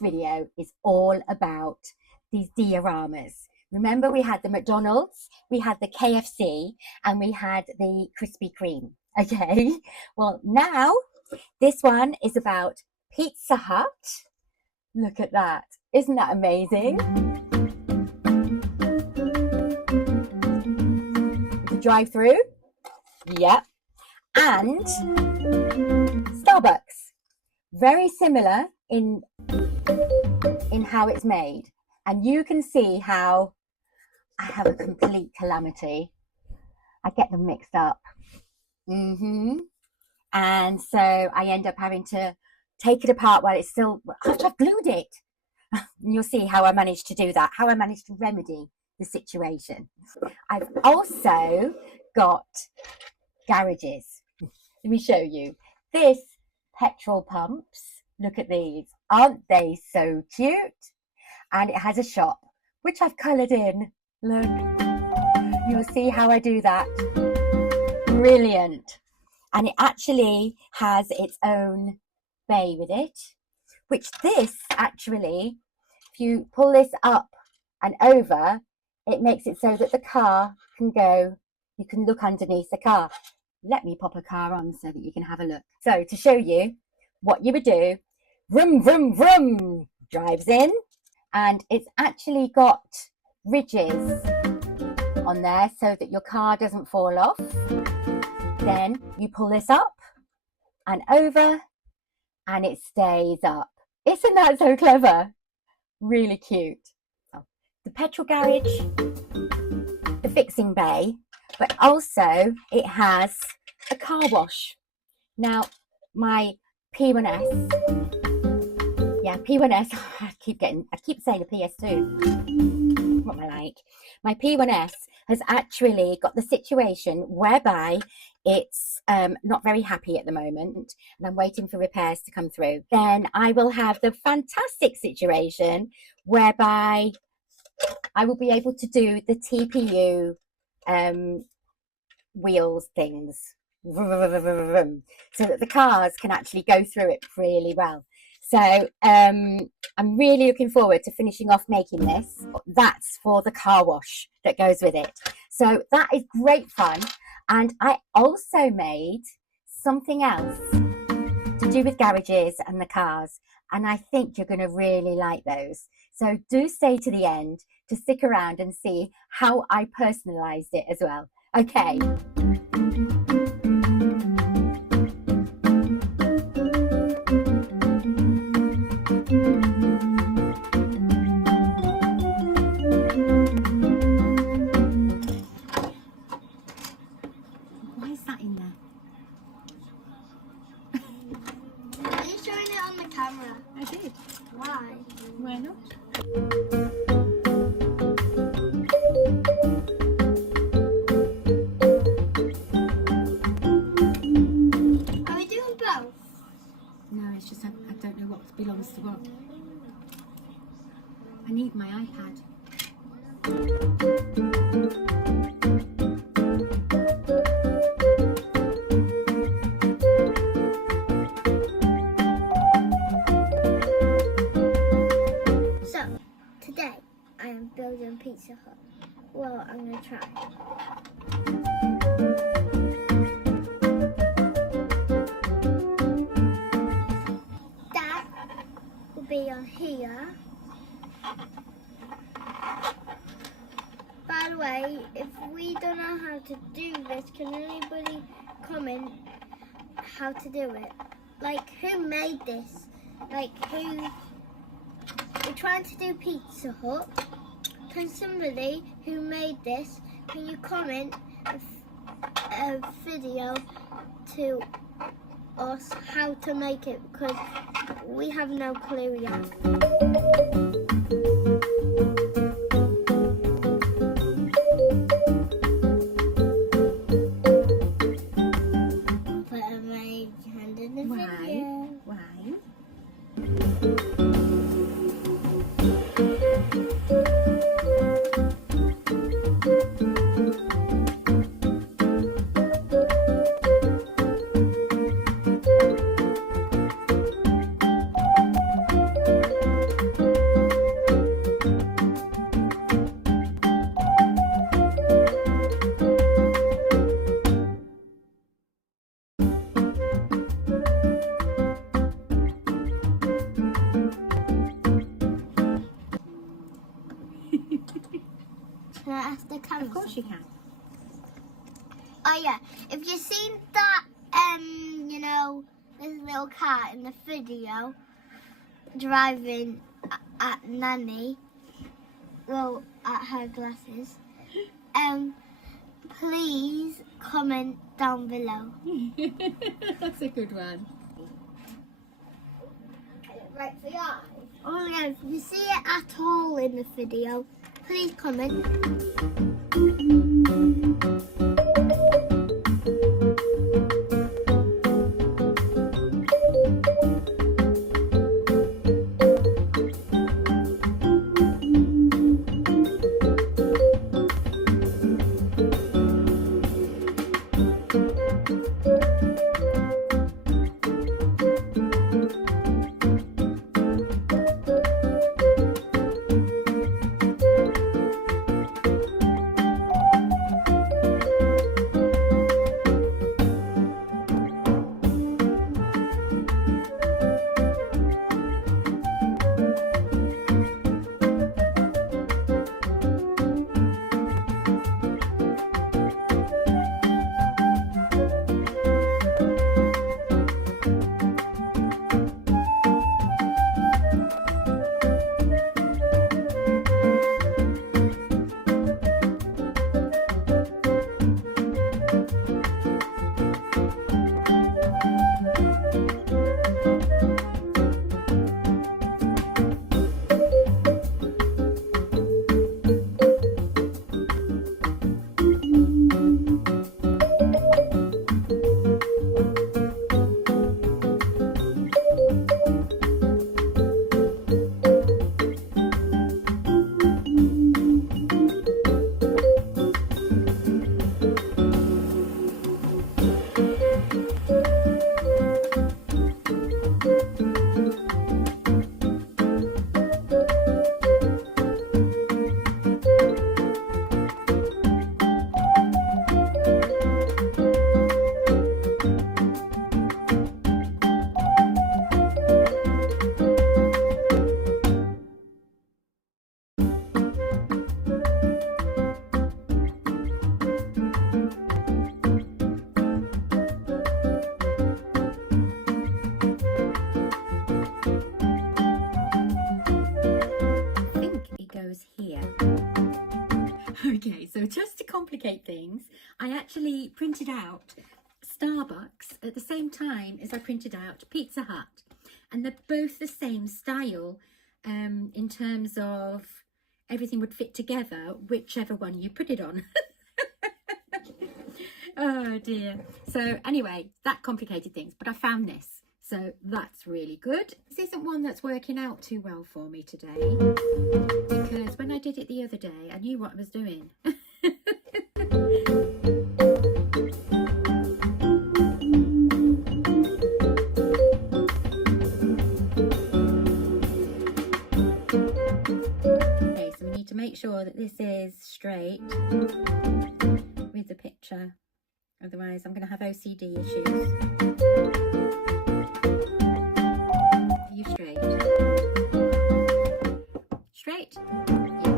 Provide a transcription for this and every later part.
video is all about these dioramas. Remember, we had the McDonald's, we had the KFC, and we had the Krispy Kreme. Okay, well now this one is about Pizza Hut. Look at that. Isn't that amazing? The drive-through. Yep. And Starbucks. Very similar in how it's made. And you can see how I have a complete calamity. I get them mixed up. And so I end up having to take it apart while it's still, after I've glued it. And you'll see how I managed to do that, how I managed to remedy the situation. I've also got garages. Let me show you. This petrol pumps. Look at these. Aren't they so cute? And it has a shop, which I've coloured in. Look. You'll see how I do that. Brilliant. And it actually has its own bay with it, which this actually, if you pull this up and over, it makes it so that the car can go, you can look underneath the car. Let me pop a car on so that you can have a look. So to show you what you would do, vroom, vroom, vroom, drives in, and it's actually got ridges on there so that your car doesn't fall off. Then you pull this up and over and it stays up. Isn't that so clever? Really cute. Oh, the petrol garage, the fixing bay, but also it has a car wash. Now my P1S, yeah, P1S, I keep saying a PS2, what am I like? My P1S has actually got the situation whereby it's not very happy at the moment and I'm waiting for repairs to come through. Then I will have the fantastic situation whereby I will be able to do the TPU wheels things so that the cars can actually go through it really well. So I'm really looking forward to finishing off making this. That's for the car wash that goes with it. So that is great fun. And I also made something else to do with garages and the cars. And I think you're going to really like those. So do stay to the end to stick around and see how I personalised it as well. Okay. I did. Why? Why not? Are we doing both? No, it's just I don't know what belongs to what. I need my iPad. Building Pizza Hut. Well, I'm going to try. That will be on here. By the way, if we don't know how to do this, can anybody comment how to do it? Like, who made this? Like, who... We're trying to do Pizza Hut. Can somebody who made this, can you comment a video to us how to make it, because we have no clue yet. Put my hand in the video. Why? ask the camera? Of course you can. Oh yeah, if you've seen that, you know, this little cat in the video driving at Nanny, well, at her glasses, please comment down below. That's a good one. Right for your eyes. Oh yeah, if you see it at all in the video, please comment. Okay, so just to complicate things, I actually printed out Starbucks at the same time as I printed out Pizza Hut, and they're both the same style in terms of everything would fit together, whichever one you put it on. Oh dear. So anyway, that complicated things, but I found this, so that's really good. This isn't one that's working out too well for me today, because when I did it the other day, I knew what I was doing. Okay, so we need to make sure that this is straight with the picture, otherwise I'm going to have OCD issues. Are you straight? Straight? Yeah.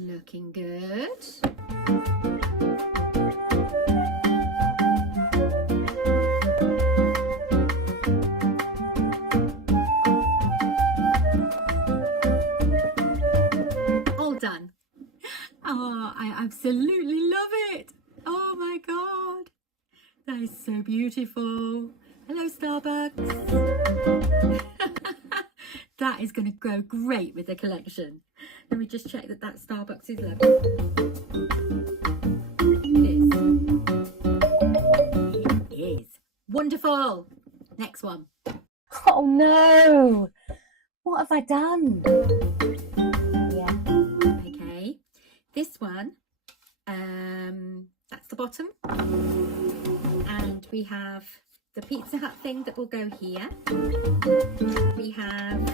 Looking good. All done. Oh, I absolutely love it. Oh my God. That is so beautiful. Hello, Starbucks. That is going to go great with the collection. Let me just check that that Starbucks is level. It is. Wonderful. Next one. Oh no. What have I done? Yeah. Okay. This one, that's the bottom. And we have the Pizza Hut thing that will go here. We have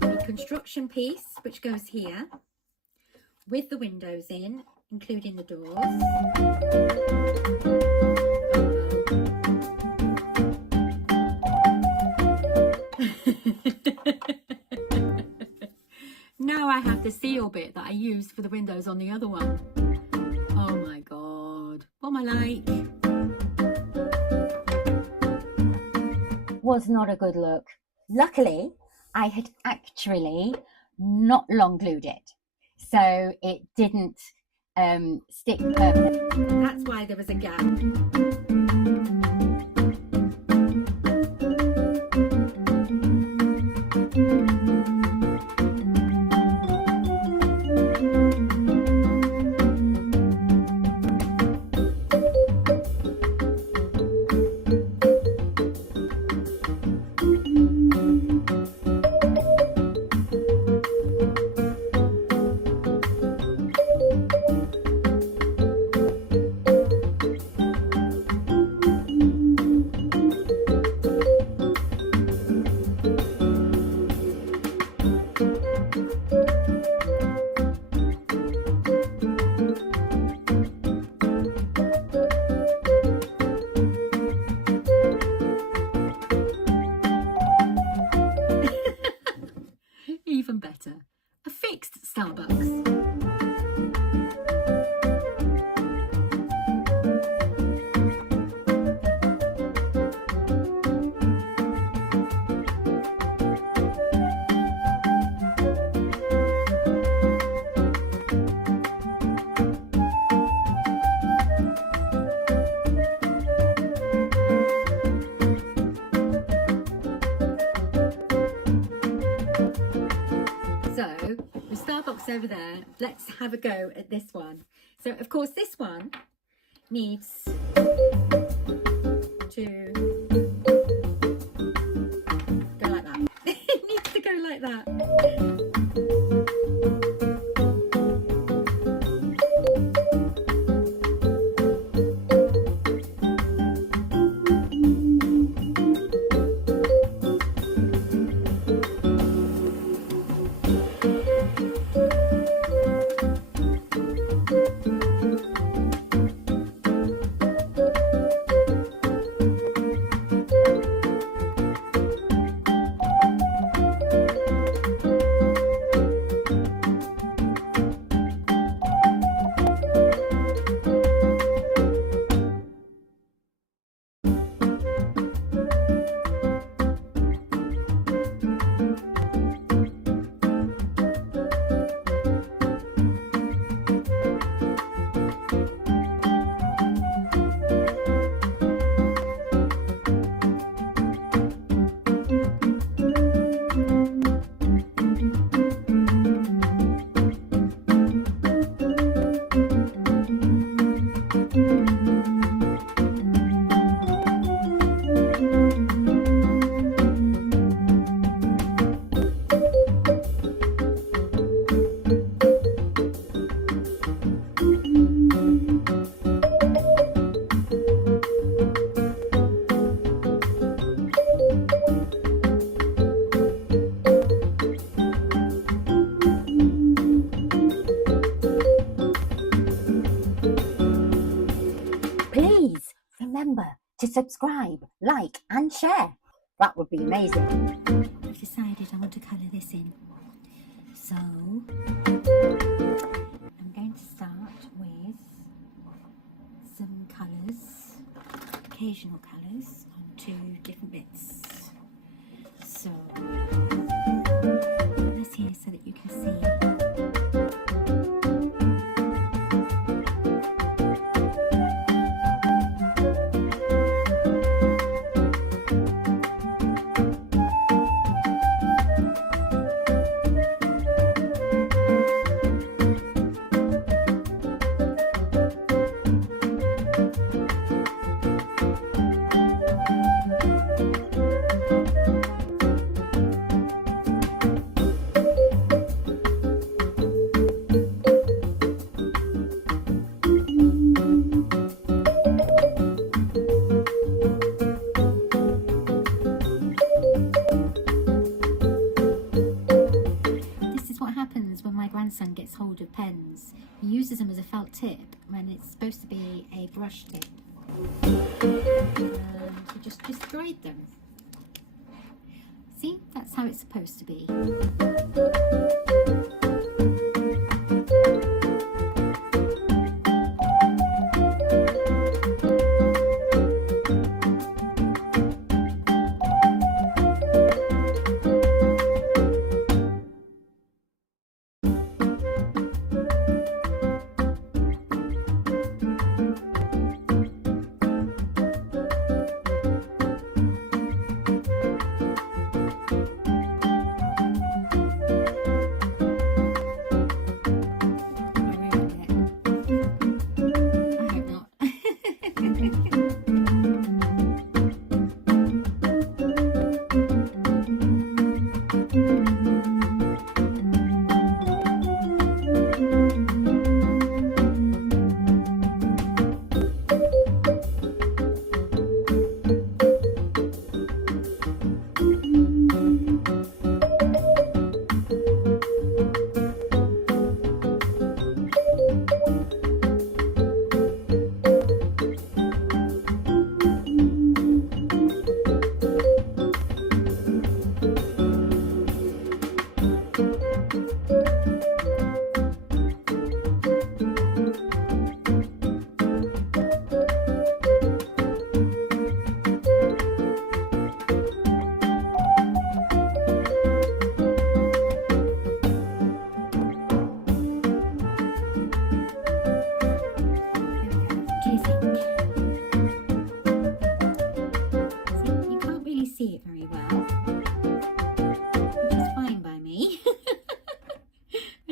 the construction piece which goes here with the windows in, including the doors. now I have the seal bit that I used for the windows on the other one. Oh my God, what am I like? Was not a good look. Luckily, I had actually not long glued it, so it didn't stick permanently. That's why there was a gap. Even better, a fixed Starbucks. So, with Starbucks over there, let's have a go at this one. So, of course, this one needs to go like that. It needs to go like that. Please remember to subscribe, like and share. That would be amazing. I've decided I want to colour this in. So I'm going to start with some colours, occasional colours on two different bits. So put this here so that you can see. Grandson gets hold of pens. He uses them as a felt tip when it's supposed to be a brush tip. And he just destroyed them. See, that's how it's supposed to be.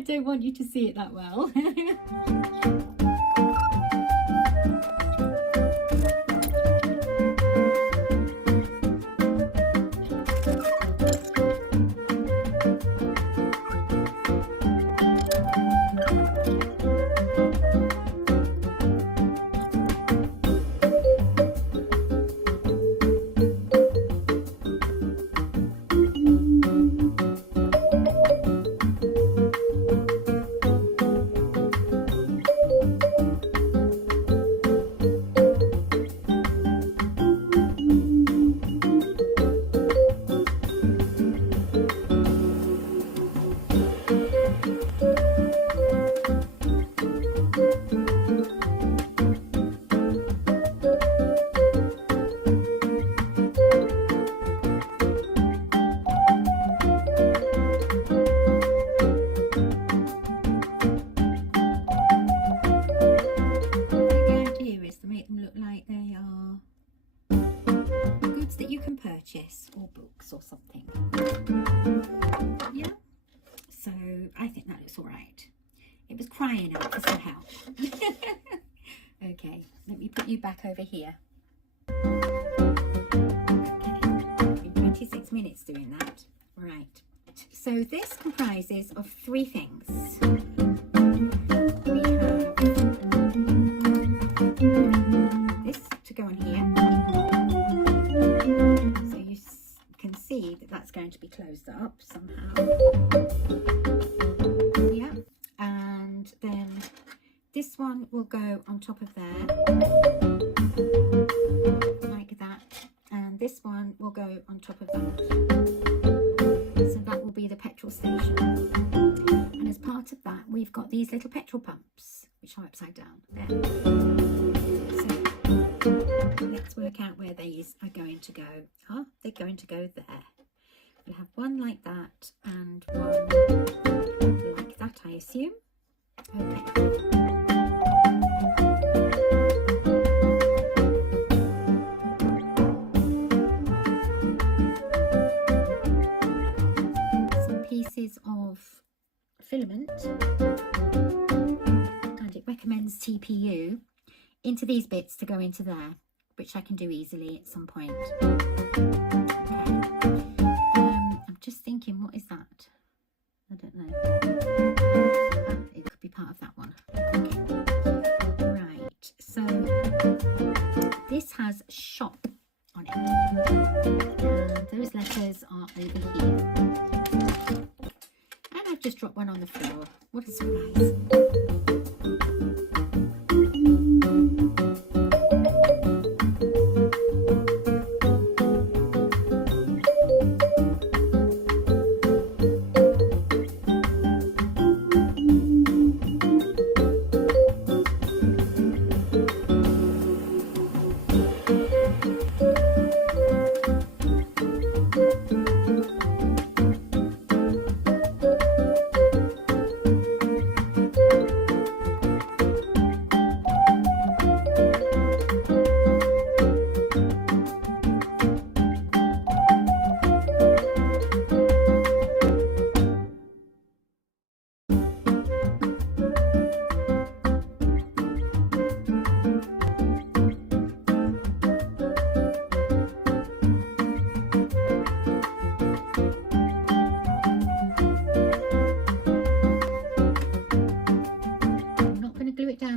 don't want you to see it that well. Purchase or books or something. Yeah, so I think that looks all right. It was crying out for some help. Okay, let me put you back over here. Okay, been 26 minutes doing that. Right, so this comprises of 3 things. We have this to go on here. See that that's going to be closed up somehow. Yeah, and then this one will go on top of there like that, and this one will go on top of that. So that will be the petrol station, and as part of that we've got these little petrol pumps which are upside down there. So let's work out where these are going to go. They're going to go there. We'll have one like that and one like that, I assume. Okay. Some pieces of filament, and it recommends TPU into these bits to go into there, which I can do easily at some point. Okay. I'm just thinking, what is that? I don't know. It could be part of that one. Okay. Right, so this has shop on it. And those letters are over here. And I've just dropped one on the floor. What a surprise.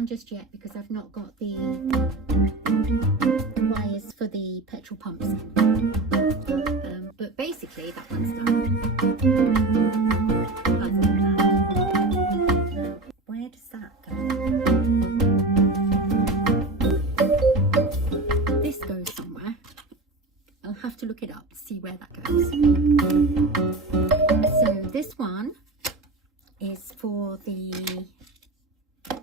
Just yet because I've not got the wires for the petrol pumps in. But basically that one's done. Other than that, now, where does that go? This goes somewhere. I'll have to look it up to see where that goes. So this one is for the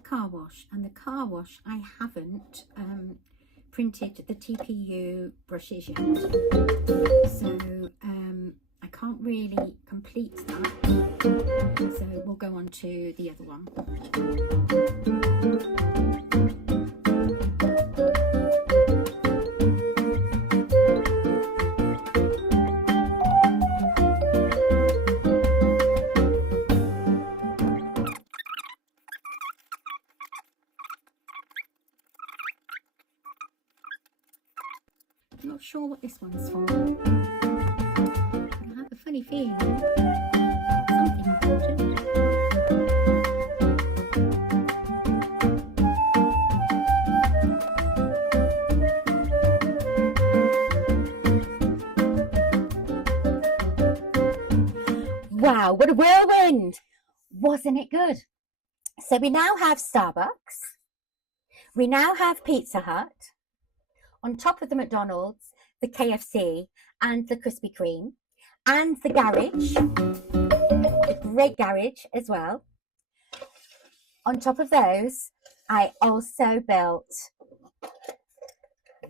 car wash, and the car wash I haven't printed the TPU brushes yet, so I can't really complete that, so we'll go on to the other one. not sure what this one's for. I have a funny feeling something important. Wow, what a whirlwind! Wasn't it good? So we now have Starbucks. We now have Pizza Hut. On top of the McDonald's, the KFC and the Krispy Kreme. And the garage, the great garage as well. On top of those, I also built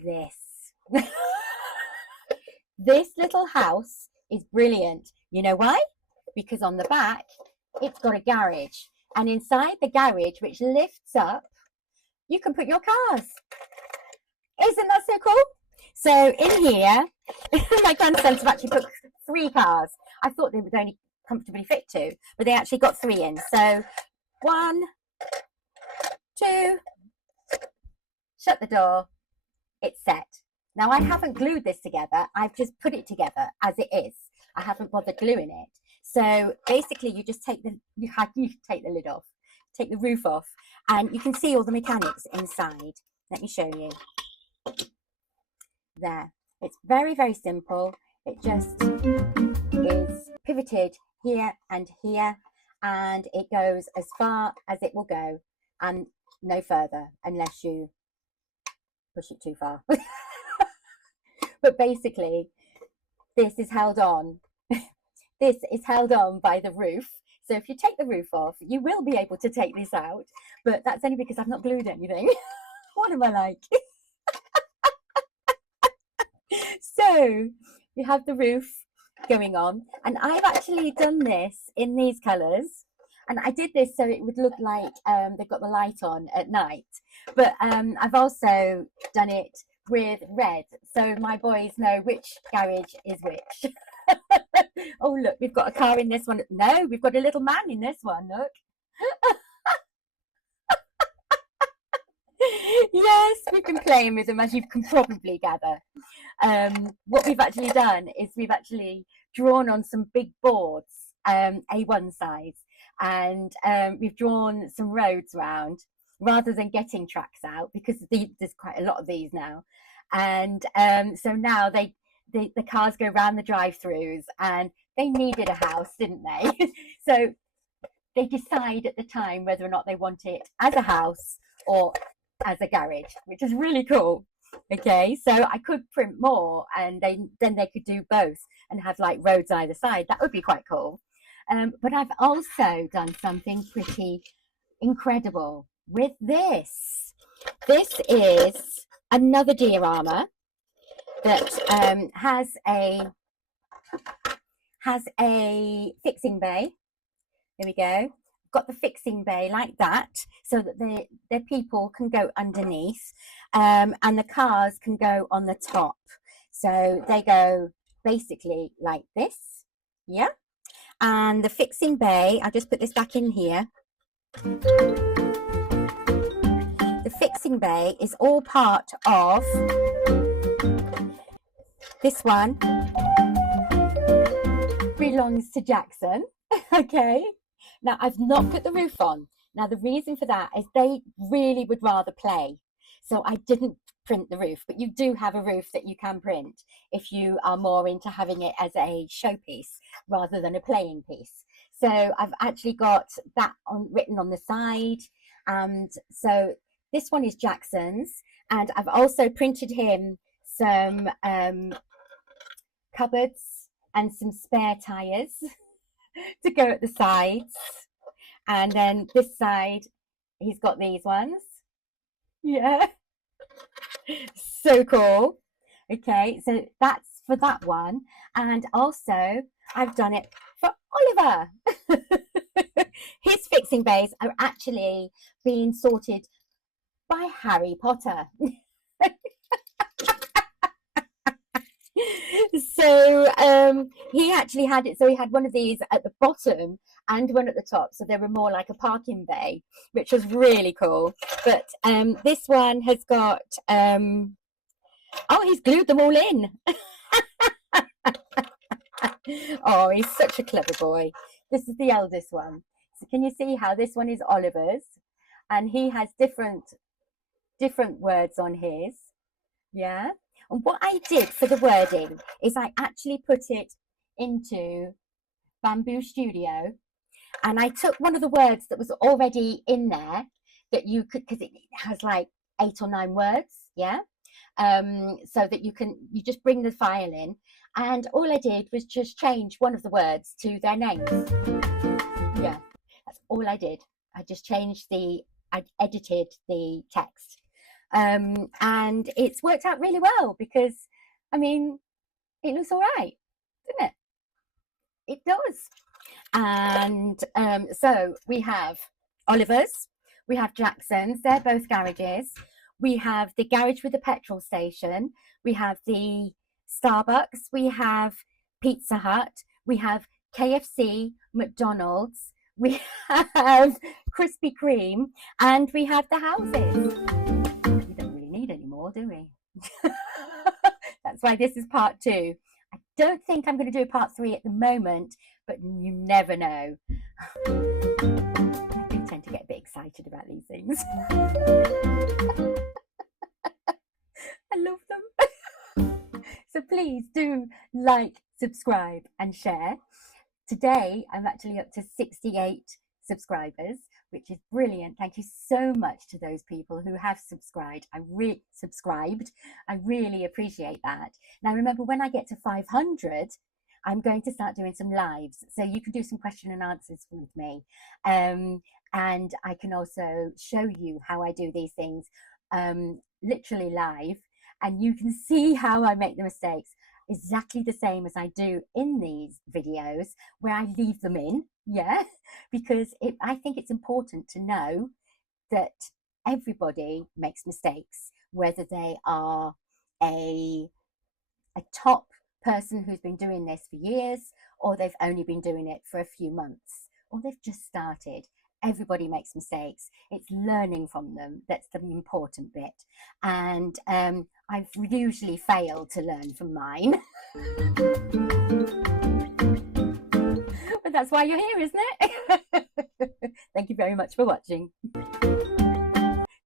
this. This little house is brilliant. You know why? Because on the back, it's got a garage. And inside the garage, which lifts up, you can put your cars. Isn't that so cool? So in here, my grandsons have actually put 3 cars. I thought they would only comfortably fit 2, but they actually got 3 in. So 1, 2, shut the door, it's set. Now I haven't glued this together, I've just put it together as it is. I haven't bothered gluing it. So basically you just take you take the lid off, take the roof off, and you can see all the mechanics inside. Let me show you. There, it's very, very simple. It just is pivoted here and here, and it goes as far as it will go and no further unless you push it too far. But basically this is held on. This is held on by the roof. So if you take the roof off, you will be able to take this out, but that's only because I've not glued anything. What am I like? So you have the roof going on, and I've actually done this in these colours, and I did this so it would look like they've got the light on at night, but I've also done it with red so my boys know which garage is which. Oh look, we've got a car in this one. No, we've got a little man in this one, look. Yes, we've been playing with them, as you can probably gather. What we've actually done is we've actually drawn on some big boards, A1 size, and we've drawn some roads around rather than getting tracks out, because there's quite a lot of these now. And so now the cars go round the drive-throughs, and they needed a house, didn't they? So they decide at the time whether or not they want it as a house or as a garage, which is really cool. Okay, so I could print more, and then they could do both and have like roads either side. That would be quite cool. But I've also done something pretty incredible with this. This is another diorama that has a fixing bay. There we go. Got the fixing bay like that, so that the people can go underneath, and the cars can go on the top. So they go basically like this, yeah. And the fixing bay, I'll just put this back in here. The fixing bay is all part of this one. Belongs to Jackson. Okay. Now, I've not put the roof on. Now, the reason for that is they really would rather play. So I didn't print the roof, but you do have a roof that you can print if you are more into having it as a showpiece rather than a playing piece. So I've actually got that written on the side. And so this one is Jackson's. And I've also printed him some cupboards and some spare tyres to go at the sides. And then this side, he's got these ones. Yeah. So cool. Okay, so that's for that one. And also I've done it for Oliver. His fixing bays are actually being sorted by Harry Potter. So he actually had it, so he had one of these at the bottom and one at the top, so they were more like a parking bay, which was really cool. But this one has got Oh, he's glued them all in. Oh, he's such a clever boy. This is the eldest one. So can you see how this one is Oliver's? And he has different words on his. Yeah. And what I did for the wording is I actually put it into Bamboo Studio, and I took one of the words that was already in there that you could, because it has like 8 or 9 words, yeah, so that you just bring the file in, and all I did was just change one of the words to their names. Yeah, that's all I did. I edited the text, and it's worked out really well, because I mean, it looks all right, doesn't it? It does. And so we have Oliver's, we have Jackson's, they're both garages. We have the garage with the petrol station, we have the Starbucks, we have Pizza Hut, we have KFC, McDonald's, we have Krispy Kreme, and we have the houses. We don't really need any more, do we? That's why this is part 2. I don't think I'm going to do part 3 at the moment, but you never know. I do tend to get a bit excited about these things. I love them. So please do like, subscribe, and share. Today, I'm actually up to 68 subscribers, which is brilliant. Thank you so much to those people who have subscribed. I really appreciate that. Now, remember, when I get to 500, I'm going to start doing some lives, so you can do some question and answers with me, and I can also show you how I do these things literally live, and you can see how I make the mistakes exactly the same as I do in these videos, where I leave them in, yeah, because I think it's important to know that everybody makes mistakes, whether they are a top person who's been doing this for years, or they've only been doing it for a few months, or they've just started. Everybody makes mistakes. It's learning from them that's the important bit. And I've usually failed to learn from mine. But that's why you're here, isn't it? Thank you very much for watching.